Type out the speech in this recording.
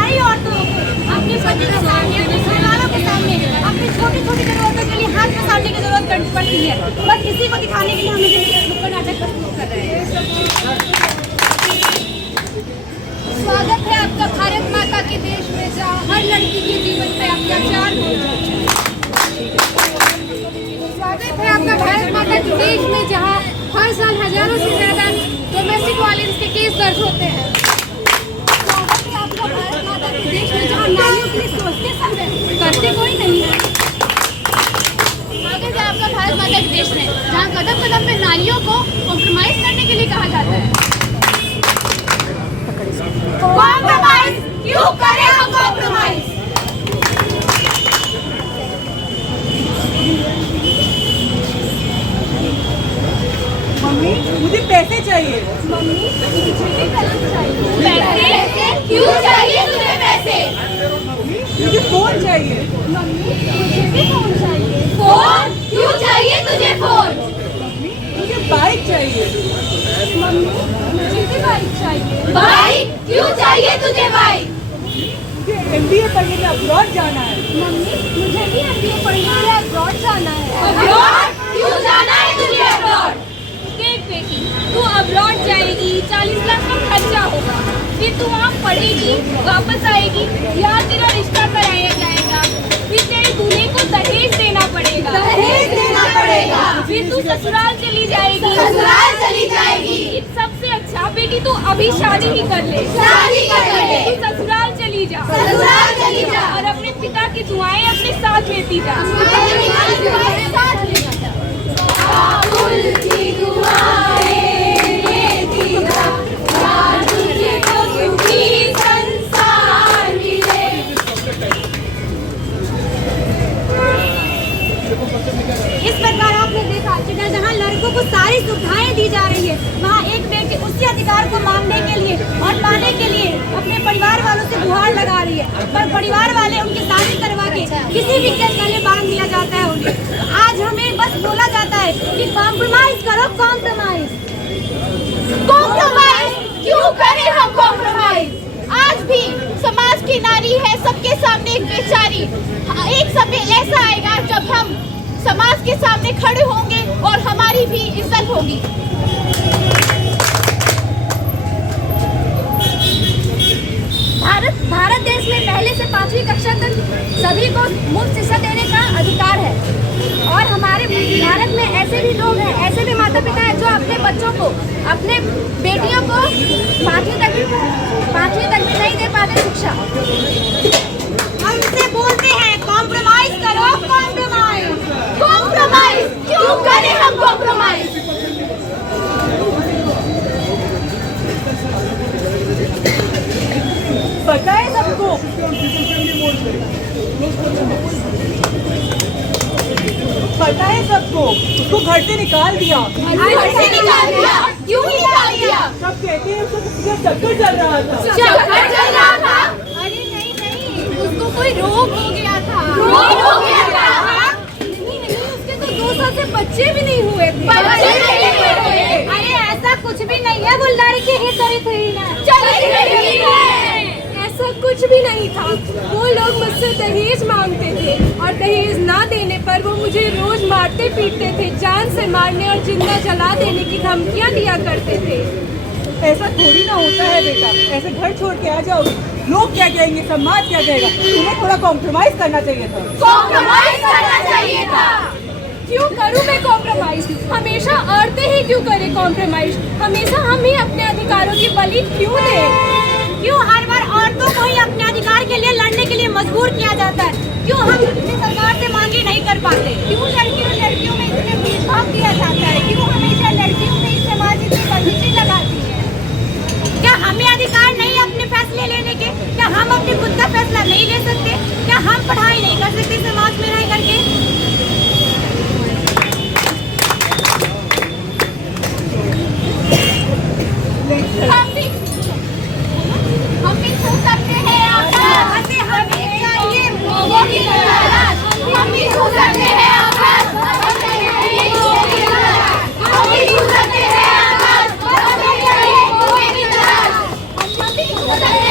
सारी औरतों को अपने पति के सामने, अपने घरवालों के सामने, अपनी छोटी छोटी जरूरतों के लिए हाथ फैलाने की जरूरत पड़ती है। बस इसी को दिखाने के लिए हम नुक्कड़ नाटक प्रस्तुत कर रहे हैं। स्वागत है आपका भारत माता के देश में, जहाँ हर लड़की के जीवन पे अत्याचार हो रहा है। स्वागत है आपका भारत माता के देश में, जहाँ हर साल हजारों से ज्यादा डोमेस्टिक वायलेंस के केस दर्ज होते हैं। स्वागत है आपका भारत माता के देश में, जहाँ नारियों के लिए सोचते समझे करते कोई नहीं है। स्वागत है आपका भारत माता के देश में, जहाँ कदम कदम पे नारियों को कॉम्प्रोमाइज करने के लिए कहा जाता है। कॉम्प्रोमाइज क्यों करें हम कॉम्प्रोमाइज? मम्मी मुझे पैसे चाहिए। मम्मी मुझे भी पैसे चाहिए। पैसे क्यों चाहिए तुझे पैसे? मुझे फोन चाहिए। मम्मी मुझे भी फोन चाहिए। फोन क्यों चाहिए तुझे फोन? मुझे बाइक चाहिए। मम्मी मुझे भी बाइक चाहिए। बाइक क्यों चाहिए तुझे बाइक? मुझे MBA पढ़ने के अब्रॉड जाना है। मम्मी मुझे भी MBA पढ़ने के लिए अब्रॉड जाना है। अब्रॉड क्यों जाना है तुझे अब्रॉड? देख बेटी, तू अब्रॉड जाएगी, 40 लाख का खर्चा होगा, फिर तू वहाँ पढ़ेगी, वापस आएगी, यहाँ तेरा रिश्ता कराया जाएगा, फिर तेरे दूल्हे को दहेज देना पड़ेगा। दहेज देना पड़ेगा। फिर तू ससुराल चली जाएगी। ससुराल चली जाएगी। सबसे अच्छा बेटी तू अभी शादी ही कर ले। शादी कर ले। तू ससुराल चली जा। ससुराल चली जा। और अपने पिता की दुआएं अपने साथ लेती जा। इस प्रकार आपने देखा कि जहाँ लड़कों को सारी सुविधाएं दी जा रही है, वहाँ एक बेटी उसी अधिकार को मांगने के लिए और पाने के लिए अपने परिवार वालों से गुहार लगा रही है, पर परिवार वाले उनकी शादी करवा के किसी भी के गले बांध दिया जाता है उन्हें। आज हमें बस बोला जाता है कि कॉम्प्रोमाइज करो, कॉम्प्रोमाइज। कॉम्प्रोमाइज क्यों करें हम कॉम्प्रोमाइज? आज भी समाज की नारी है सबके सामने एक बेचारी। एक समय ऐसा आएगा जब हम समाज के सामने खड़े होंगे और हमारी भी इज्जत होगी। भारत देश में पहले से 5वीं कक्षा तक सभी को मुफ्त शिक्षा देने का अधिकार है। और हमारे भारत में ऐसे भी लोग हैं, ऐसे भी माता पिता हैं जो अपने बच्चों को, अपने बेटियों को 5वीं तक भी नहीं दे पाते शिक्षा। हमसे बोलते हैं कॉम्प्रोमाइज करो, कॉम्प्रोमाइज। कॉम्प्रोमाइज क्यों करें हम कॉम्प्रोमाइज? पता है सबको, पता है सबको, उसको घर से निकाल दिया। घर से निकाल दिया? क्यों निकाल दिया? सब कहते हैं उसको चक्कर चल रहा था। चक्कर चल रहा था? अरे नहीं, उसको कोई रोग हो गया था। रोग हो गया था? नहीं, उसके तो 2 साल से बच्चे भी नहीं हुए थे। बच्चे नहीं हुए थे? अरे ऐसा कुछ भी नहीं है, वो लड़के ही तो थी ना। चली रही है। ऐसा कुछ भी नहीं था। वो लोग मुझसे दहेज मांगते थे और दहेज ना देने पर वो मुझे रोज मारते पीटते थे, जान से मारने और जिंदा जला देने की धमकियां दिया करते थे। ऐसा थोड़ी ना होता है बेटा, ऐसे घर छोड़ के आ जाओगे, लोग क्या कहेंगे, समाज क्या कहेगा? तुम्हें थोड़ा कॉम्प्रोमाइज करना चाहिए था। कॉम्प्रोमाइज करना चाहिए था। क्यों करूं मैं कॉम्प्रोमाइज? हमेशा औरतें ही क्यों करें कॉम्प्रोमाइज? हमेशा हम ही अपने अधिकारों की बलि क्यों दें? क्यों हर बार औरतों को ही अपने अधिकार के लिए लड़ने के लिए मजबूर किया जाता है? क्यों हम अपनी सरकार से मांगे नहीं कर पाते? क्यों लड़कियों में इतने भेदभाव किया जाता है? क्यों हमेशा लड़कियों में इस समाज इतनी बंदिशें लगाती है? क्या हमें अधिकार नहीं अपने फैसले लेने के? क्या हम अपने खुद का फैसला नहीं ले सकते? क्या हम पढ़ाई नहीं कर सकते समाज में रह करके? हम भी हो सकते हैं आजाद। हमें चाहिए मोदी की राज। हम भी हो सकते हैं आजाद। हम भी हो सकते हैं आजाद। हम भी हो सकते हैं